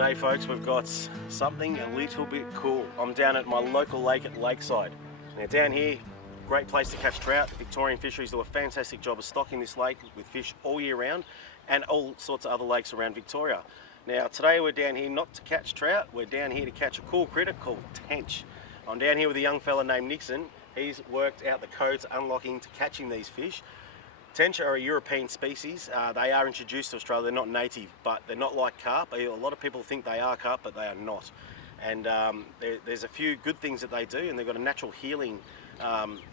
Today folks, we've got something a little bit cool. I'm down at my local lake at Lakeside. Now down here, great place to catch trout. Victorian fisheries do a fantastic job of stocking this lake with fish all year round and all sorts of other lakes around Victoria. Now today we're down here not to catch trout, we're down here to catch a cool critter called Tench. I'm down here with a young fella named Nixon. He's worked out the codes unlocking to catching these fish. Tench are a European species. They are introduced to Australia. They're not native, but they're not like carp. A lot of people think they are carp, but they are not. And there's a few good things that they do, and they've got a natural healing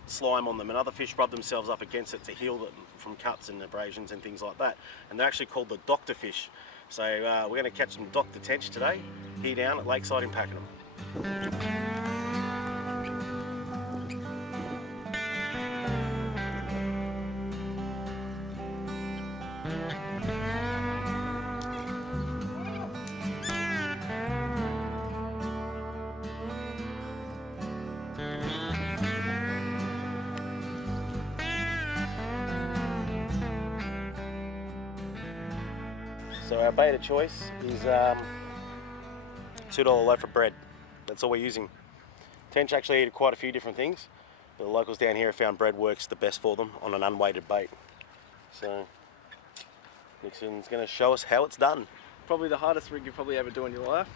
slime on them, and other fish rub themselves up against it to heal them from cuts and abrasions and things like that. And they're actually called the doctor fish. So we're going to catch some Dr. Tench today, here down at Lakeside in Pakenham. So our bait of choice is $2 loaf of bread. That's all we're using. Tench actually eat quite a few different things, but the locals down here have found bread works the best for them on an unweighted bait. So Nixon's going to show us how it's done. Probably the hardest rig you'll probably ever do in your life.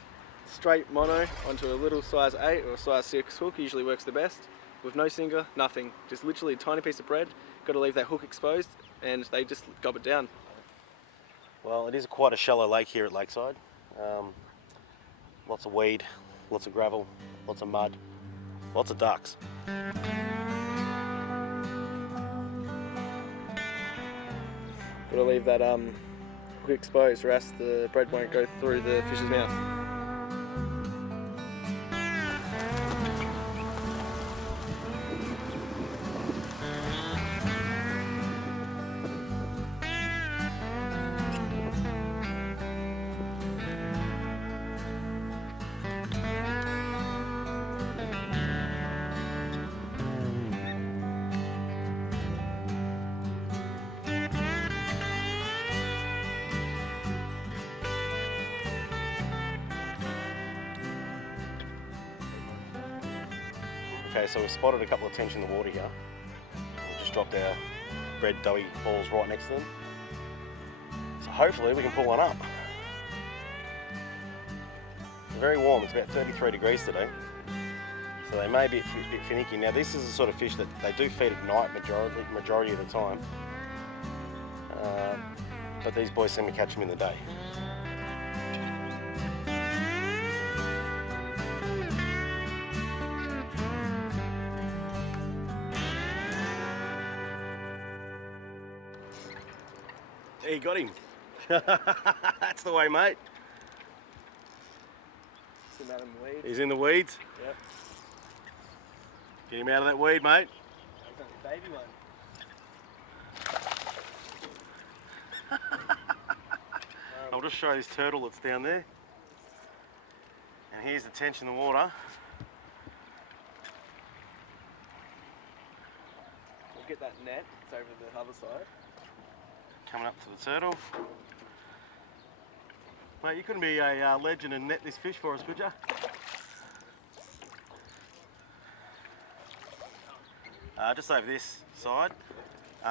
Straight mono onto a little size 8 or size 6 hook usually works the best. With no sinker, nothing. Just literally a tiny piece of bread. Got to leave that hook exposed and they just gob it down. Well, it is quite a shallow lake here at Lakeside. Lots of weed, lots of gravel, lots of mud, lots of ducks. Got to leave that hook exposed or else the bread won't go through the fish's mouth. Okay, so we've spotted a couple of tench in the water here. We've just dropped our red doughy balls right next to them. So hopefully we can pull one up. It's very warm, it's about 33 degrees today. So they may be a bit finicky. Now this is the sort of fish that they do feed at night majority of the time. But these boys seem to catch them in the day. You got him. That's the way, mate. He's in the weeds? Yep. Get him out of that weed, mate. He's a baby one. I'll just show this turtle that's down there. And here's the tench in the water. We'll get that net. It's over the other side. Coming up to the turtle. Mate, you couldn't be a legend and net this fish for us, could you? Just over this side.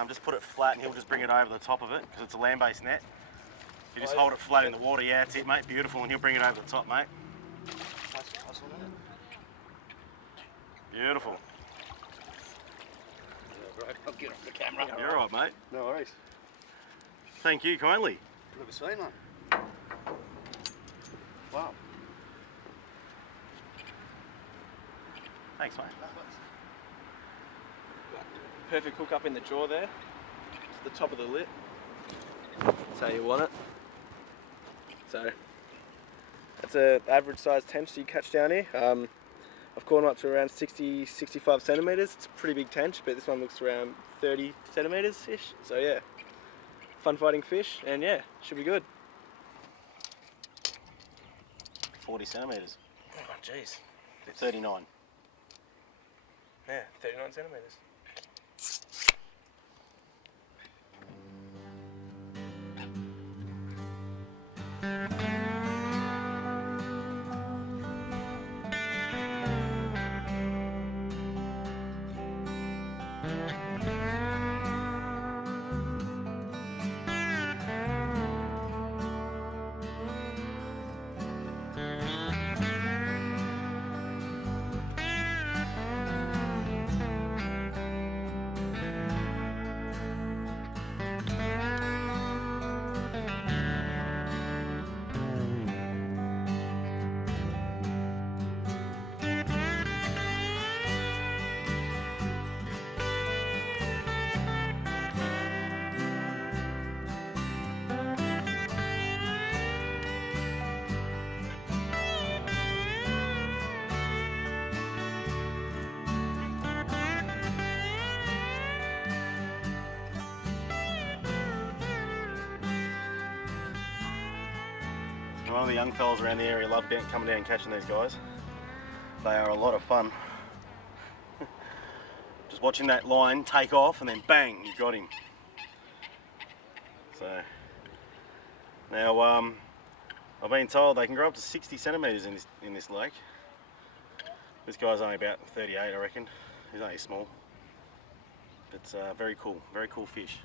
Just put it flat and he'll just bring it over the top of it because it's a land-based net. You just hold it flat in the water, yeah, that's it, mate, beautiful, and he'll bring it over the top, mate. Beautiful. I'll get off the camera. You're all right, mate. No worries. Thank you kindly. Never seen one. Wow. Thanks, mate. Perfect hook up in the jaw there. It's the top of the lip. That's how you want it. So that's an average size tench you catch down here. I've caught them up to around 60-65 centimetres. It's a pretty big tench, but this one looks around 30 centimetres ish. So yeah, fun fighting fish, and yeah, should be good. 40 centimetres. Oh jeez. 39. Yeah, 39 centimetres. One of the young fellas around the area love coming down and catching these guys. They are a lot of fun. Just watching that line take off and then bang, you got him. So now I've been told they can grow up to 60 centimetres in this lake. This guy's only about 38, I reckon. He's only small. It's very cool fish.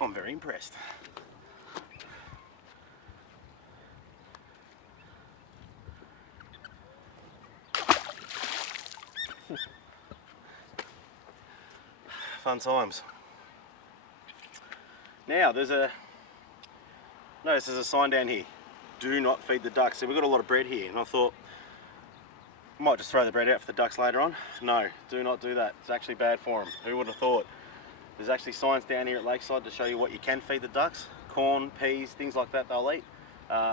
I'm very impressed. Fun times. Now notice there's a sign down here. Do not feed the ducks. So we've got a lot of bread here, and I thought I might just throw the bread out for the ducks later on. No, do not do that. It's actually bad for them. Who would have thought? There's actually signs down here at Lakeside to show you what you can feed the ducks. Corn, peas, things like that they'll eat.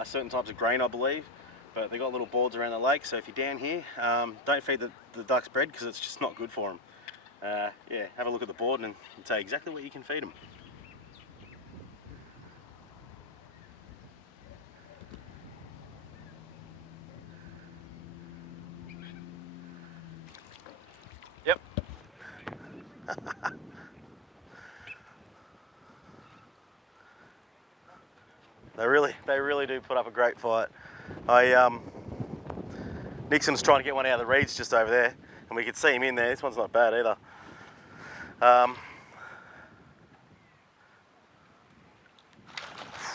Certain types of grain, I believe. But they've got little boards around the lake, so if you're down here, don't feed the ducks bread because it's just not good for them. Yeah, have a look at the board and it'll tell you exactly what you can feed them. Yep. They really do put up a great fight. Nixon's trying to get one out of the reeds just over there, and we could see him in there. This one's not bad either.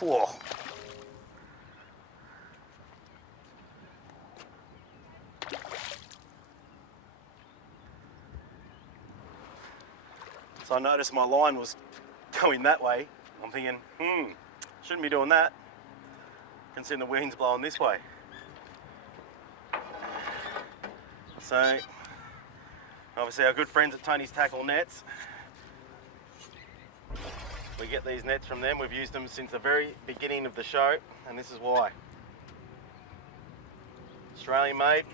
Whoa. So I noticed my line was going that way. I'm thinking, shouldn't be doing that, considering the wind's blowing this way. So, obviously our good friends at Tony's Tackle Nets, we get these nets from them. We've used them since the very beginning of the show, and this is why. Australian made,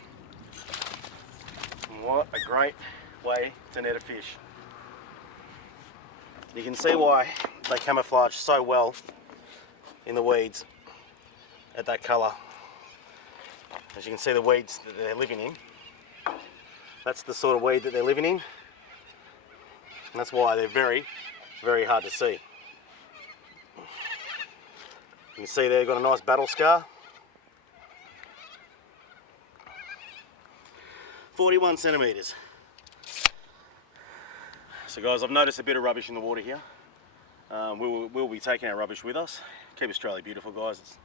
and what a great way to net a fish. You can see why they camouflage so well in the weeds at that colour. As you can see, the weeds that they're living in, that's the sort of weed that they're living in, and that's why they're very, very hard to see. You can see they've got a nice battle scar. 41 centimetres. So guys, I've noticed a bit of rubbish in the water here. We'll be taking our rubbish with us. Keep Australia beautiful, guys. It's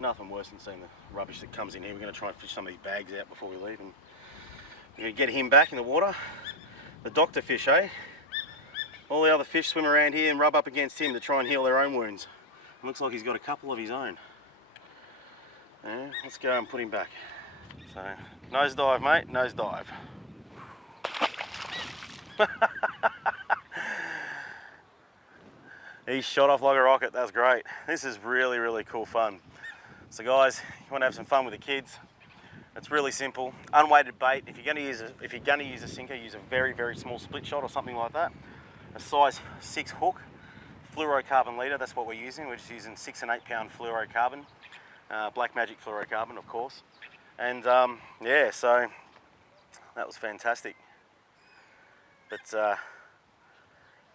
nothing worse than seeing the rubbish that comes in here. We're going to try and fish some of these bags out before we leave, and we're going to get him back in the water. The doctor fish, eh? All the other fish swim around here and rub up against him to try and heal their own wounds. It looks like he's got a couple of his own. Yeah, let's go and put him back. So, nose dive, mate, nose dive. He shot off like a rocket. That's great. This is really, really cool fun. So guys, you want to have some fun with the kids? It's really simple. Unweighted bait. If you're going to use a sinker, use a very, very small split shot or something like that. A size 6 hook, fluorocarbon leader. That's what we're using. We're just using 6 and 8 pound fluorocarbon, Black Magic fluorocarbon, of course. And yeah, so that was fantastic. But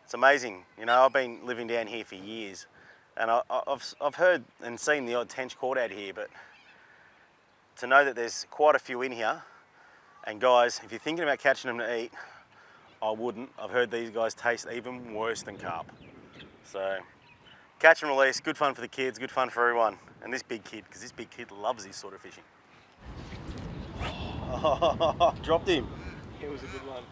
it's amazing. You know, I've been living down here for years, and I've heard and seen the odd tench caught out here, but to know that there's quite a few in here, and guys, if you're thinking about catching them to eat, I wouldn't. I've heard these guys taste even worse than carp. So, catch and release, good fun for the kids, good fun for everyone, and this big kid, because this big kid loves this sort of fishing. Oh, dropped him. It was a good one.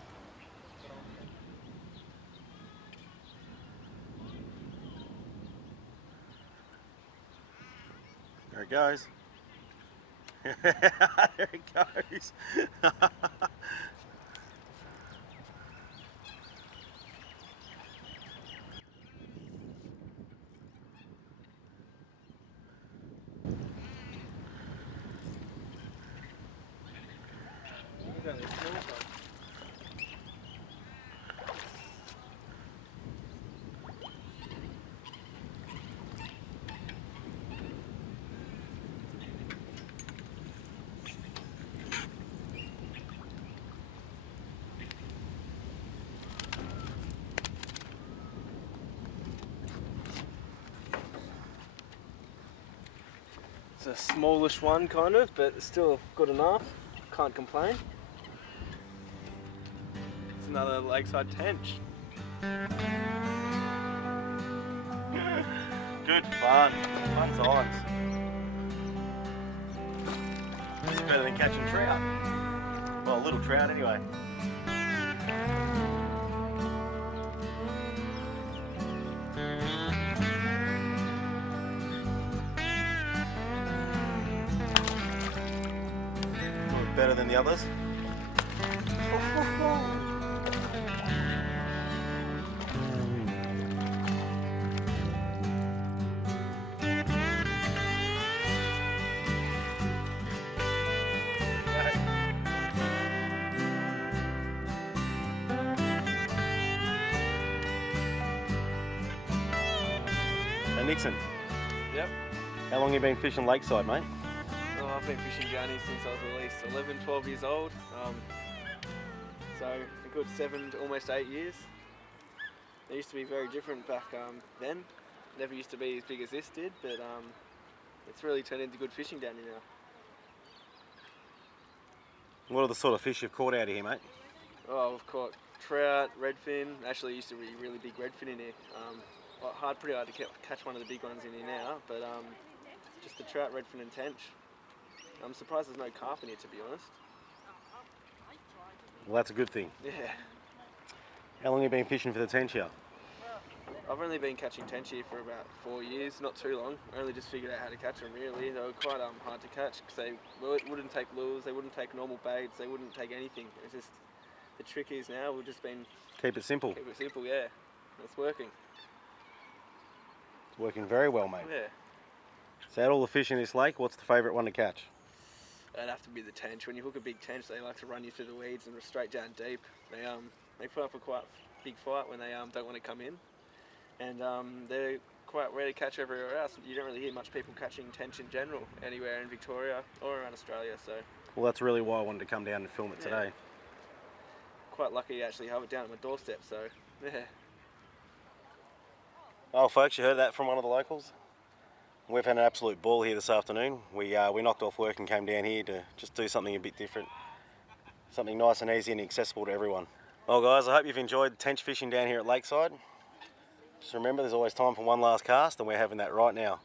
There it goes. There it goes. It's a smallish one kind of, but it's still good enough. Can't complain. It's another Lakeside Tench. Good fun. Fun times. It's better than catching trout. Well, a little trout anyway. Better than the others. Hey Nixon, Yep. how long have you been fishing Lakeside, mate? Oh, I've been fishing down here since I was at least 11, 12 years old. So a good 7 to almost 8 years. It used to be very different back then. Never used to be as big as this did, but it's really turned into good fishing down here now. What are the sort of fish you've caught out of here, mate? Oh, we've caught trout, redfin. Actually, used to be really big redfin in here. Pretty hard to catch one of the big ones in here now, but just the trout, redfin and tench. I'm surprised there's no carp in here, to be honest. Well, that's a good thing. Yeah. How long have you been fishing for the tench here? I've only been catching tench here for about 4 years, not too long. I only just figured out how to catch them really. They were quite hard to catch because they wouldn't take lures, they wouldn't take normal baits, they wouldn't take anything. It's just, the trick is now we've just been... Keep it simple. Keep it simple, yeah. It's working. It's working very well, mate. Yeah. So out of all the fish in this lake, what's the favourite one to catch? It'd have to be the tench. When you hook a big tench, they like to run you through the weeds and straight down deep. They put up a quite big fight when they don't want to come in, and they're quite rare to catch everywhere else. You don't really hear much people catching tench in general anywhere in Victoria or around Australia. So Well, that's really why I wanted to come down and film it today. Quite lucky to actually have it down at my doorstep. So yeah. Oh, folks, you heard that from one of the locals. We've had an absolute ball here this afternoon. We knocked off work and came down here to just do something a bit different. Something nice and easy and accessible to everyone. Well guys, I hope you've enjoyed tench fishing down here at Lakeside. Just remember, there's always time for one last cast, and we're having that right now.